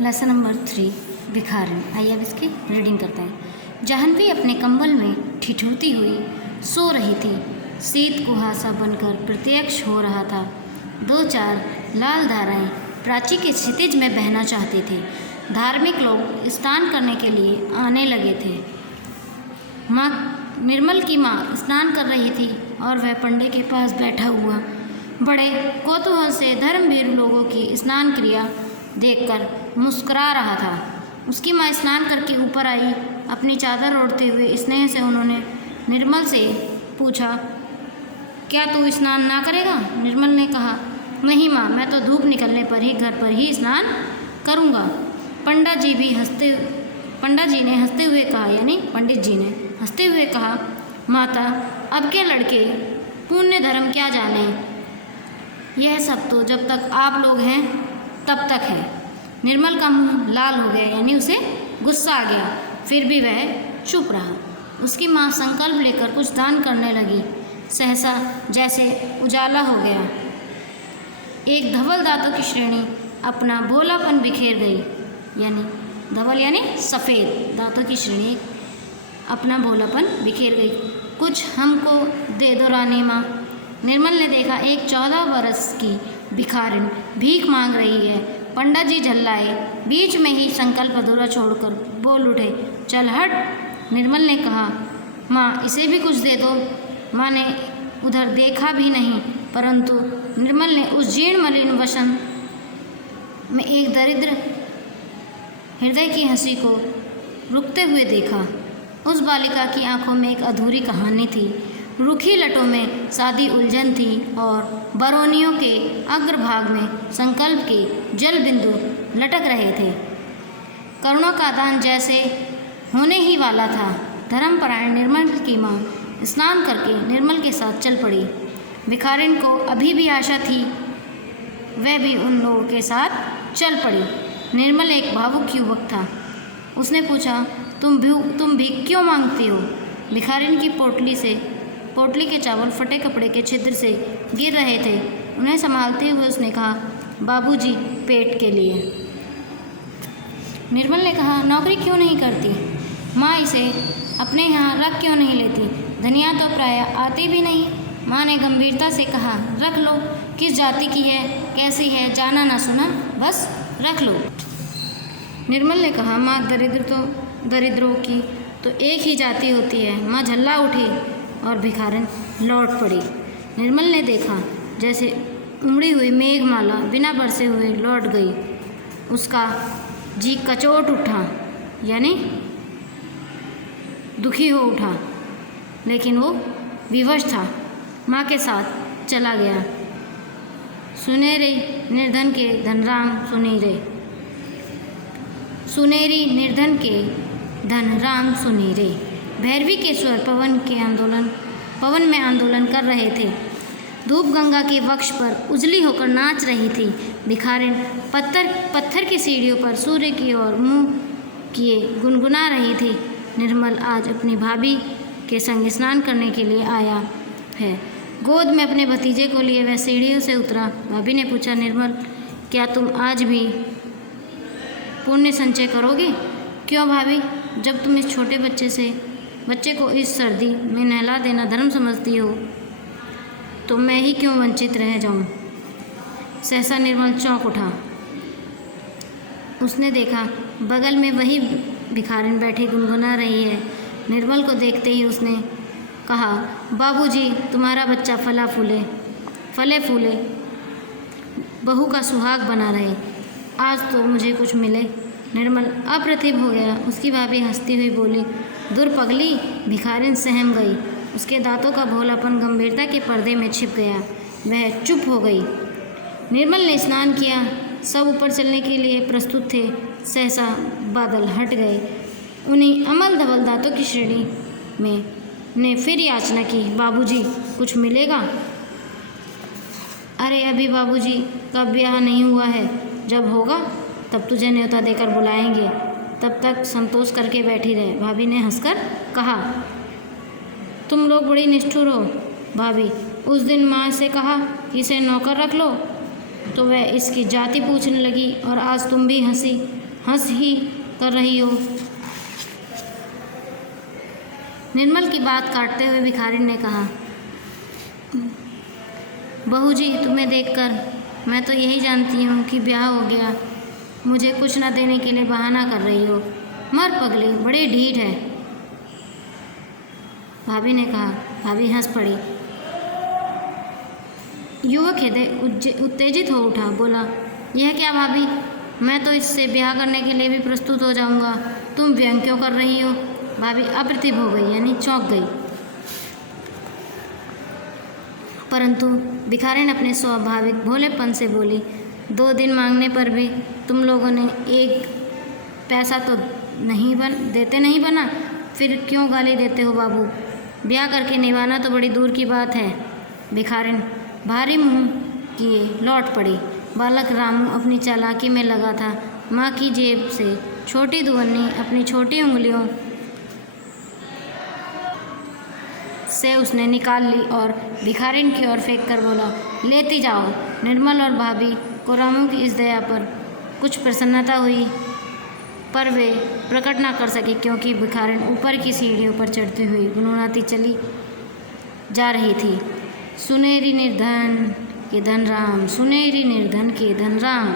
Lesson number 3 भिखारिन। आइए अब इसकी रीडिंग करते हैं। जाह्नवी अपने कंबल में ठिठुरती हुई सो रही थी। शीत कुहासा बनकर प्रत्यक्ष हो रहा था। दो चार लाल धाराएं प्राची के क्षितिज में बहना चाहती थी। धार्मिक लोग स्नान करने के लिए आने लगे थे। माँ निर्मल की माँ स्नान कर रही थी और वह पंडे के पास बैठा हुआ बड़े कौतूहल से धर्मभीर लोगों की स्नान क्रिया देखकर मुस्कुरा रहा था। उसकी माँ स्नान करके ऊपर आई। अपनी चादर ओढ़ते हुए स्नेह से उन्होंने निर्मल से पूछा, क्या तू स्नान ना करेगा? निर्मल ने कहा, नहीं माँ, मैं तो धूप निकलने पर ही घर पर ही स्नान करूँगा। पंडित जी ने हंसते हुए कहा, यानी पंडित जी ने हंसते हुए कहा, माता, अब के लड़के पुण्य धर्म क्या जाने, यह सब तो जब तक आप लोग हैं तब तक है। निर्मल का मुंह लाल हो गया, यानी उसे गुस्सा आ गया। फिर भी वह चुप रहा। उसकी माँ संकल्प लेकर कुछ दान करने लगी। सहसा जैसे उजाला हो गया। एक धवल दांतों की श्रेणी अपना भोलापन बिखेर गई, यानी धवल यानी सफ़ेद दांतों की श्रेणी अपना भोलापन बिखेर गई। कुछ हमको दे दो रानी माँ। निर्मल ने देखा एक 14 वर्ष की भिखारिन भीख मांग रही है। पंडित जी झल्लाए। बीच में ही संकल्प अधूरा छोड़कर बोल उठे, चल हट। निर्मल ने कहा, माँ इसे भी कुछ दे दो। माँ ने उधर देखा भी नहीं, परंतु निर्मल ने उस जीर्ण मलिन वसन में एक दरिद्र हृदय की हंसी को रुकते हुए देखा। उस बालिका की आंखों में एक अधूरी कहानी थी। रूखी लटों में सादी उलझन थी और बरौनियों के अग्रभाग में संकल्प के जल बिंदु लटक रहे थे। करुणा का दान जैसे होने ही वाला था। धर्मपरायण निर्मल की माँ स्नान करके निर्मल के साथ चल पड़ी। भिखारिन को अभी भी आशा थी, वह भी उन लोगों के साथ चल पड़ी। निर्मल एक भावुक युवक था। उसने पूछा, तुम भी क्यों मांगती हो? भिखारिन की पोटली के चावल फटे कपड़े के छिद्र से गिर रहे थे। उन्हें संभालते हुए उसने कहा, बाबूजी, पेट के लिए। निर्मल ने कहा, नौकरी क्यों नहीं करती? माँ इसे अपने यहाँ रख क्यों नहीं लेती? धनिया तो प्रायः आती भी नहीं। माँ ने गंभीरता से कहा, रख लो। किस जाति की है, कैसी है, जाना ना सुना, बस रख लो। निर्मल ने कहा, माँ दरिद्रों की तो एक ही जाति होती है। माँ झल्ला उठी और भिखारिन लौट पड़ी। निर्मल ने देखा जैसे उमड़ी हुई मेघमाला बिना बरसे हुए लौट गई। उसका जी कचोट उठा, यानी दुखी हो उठा, लेकिन वो विवश था। माँ के साथ चला गया। सुनेरी निर्धन के धनराम सुनीरे। भैरवी के स्वर पवन में आंदोलन कर रहे थे। धूप गंगा के वक्ष पर उजली होकर नाच रही थी। भिखारिन पत्थर की सीढ़ियों पर सूर्य की ओर मुंह किए गुनगुना रही थी। निर्मल आज अपनी भाभी के संग स्नान करने के लिए आया है। गोद में अपने भतीजे को लिए वह सीढ़ियों से उतरा। भाभी ने पूछा, निर्मल, क्या तुम आज भी पुण्य संचय करोगे? क्यों भाभी, जब तुम इस छोटे बच्चे को इस सर्दी में नहला देना धर्म समझती हो, तो मैं ही क्यों वंचित रह जाऊं? सहसा निर्मल चौंक उठा। उसने देखा बगल में वही भिखारिन बैठी गुनगुना रही है। निर्मल को देखते ही उसने कहा, बाबूजी, तुम्हारा बच्चा फले फूले बहू का सुहाग बना रहे। आज तो मुझे कुछ मिले। निर्मल अप्रतिभ हो गया। उसकी भाभी हंसती हुई बोली, दूर पगली। भिखारिन सहम गई। उसके दांतों का भोलापन गंभीरता के पर्दे में छिप गया। वह चुप हो गई। निर्मल ने स्नान किया। सब ऊपर चलने के लिए प्रस्तुत थे। सहसा बादल हट गए। उन्हीं अमल धवल दांतों की श्रेणी में ने फिर याचना की, बाबूजी, कुछ मिलेगा? अरे अभी बाबूजी का ब्याह नहीं हुआ है। जब होगा तब तुझे न्योता देकर बुलाएंगे। तब तक संतोष करके बैठी रहे। भाभी ने हंसकर कहा, तुम लोग बड़ी निष्ठुर हो भाभी। उस दिन माँ से कहा कि इसे नौकर रख लो, तो वह इसकी जाति पूछने लगी और आज तुम भी हंसी। हंस ही कर रही हो। निर्मल की बात काटते हुए भिखारिन ने कहा, बहू जी, तुम्हें देखकर मैं तो यही जानती हूँ कि ब्याह हो गया। मुझे कुछ न देने के लिए बहाना कर रही हो। मर पगली, बड़ी ढीठ है। भाभी ने कहा। भाभी हंस पड़ी। युवक हृदय उत्तेजित हो उठा, बोला, यह क्या भाभी, मैं तो इससे ब्याह करने के लिए भी प्रस्तुत हो जाऊंगा। तुम व्यंग क्यों कर रही हो? भाभी अप्रतिभ हो गई, यानी चौंक गई। परंतु भिखारिन अपने स्वाभाविक भोलेपन से बोली, 2 दिन मांगने पर भी तुम लोगों ने एक पैसा तो देते नहीं बना, फिर क्यों गाली देते हो बाबू? ब्याह करके निभाना तो बड़ी दूर की बात है। भिखारिन भारी मुंह किए लौट पड़ी। बालक रामू अपनी चालाकी में लगा था। माँ की जेब से छोटी दुवन्नी अपनी छोटी उंगलियों से उसने निकाल ली और भिखारिन की ओर फेंक कर बोला, लेती जाओ। निर्मल और भाभी को रामू की इस दया पर कुछ प्रसन्नता हुई, पर वे प्रकट न कर सके, क्योंकि भिखारिन ऊपर की सीढ़ियों पर चढ़ती हुई गुनगुनाती चली जा रही थी, सुनेरी निर्धन के धन राम, सुनेरी निर्धन के धन राम।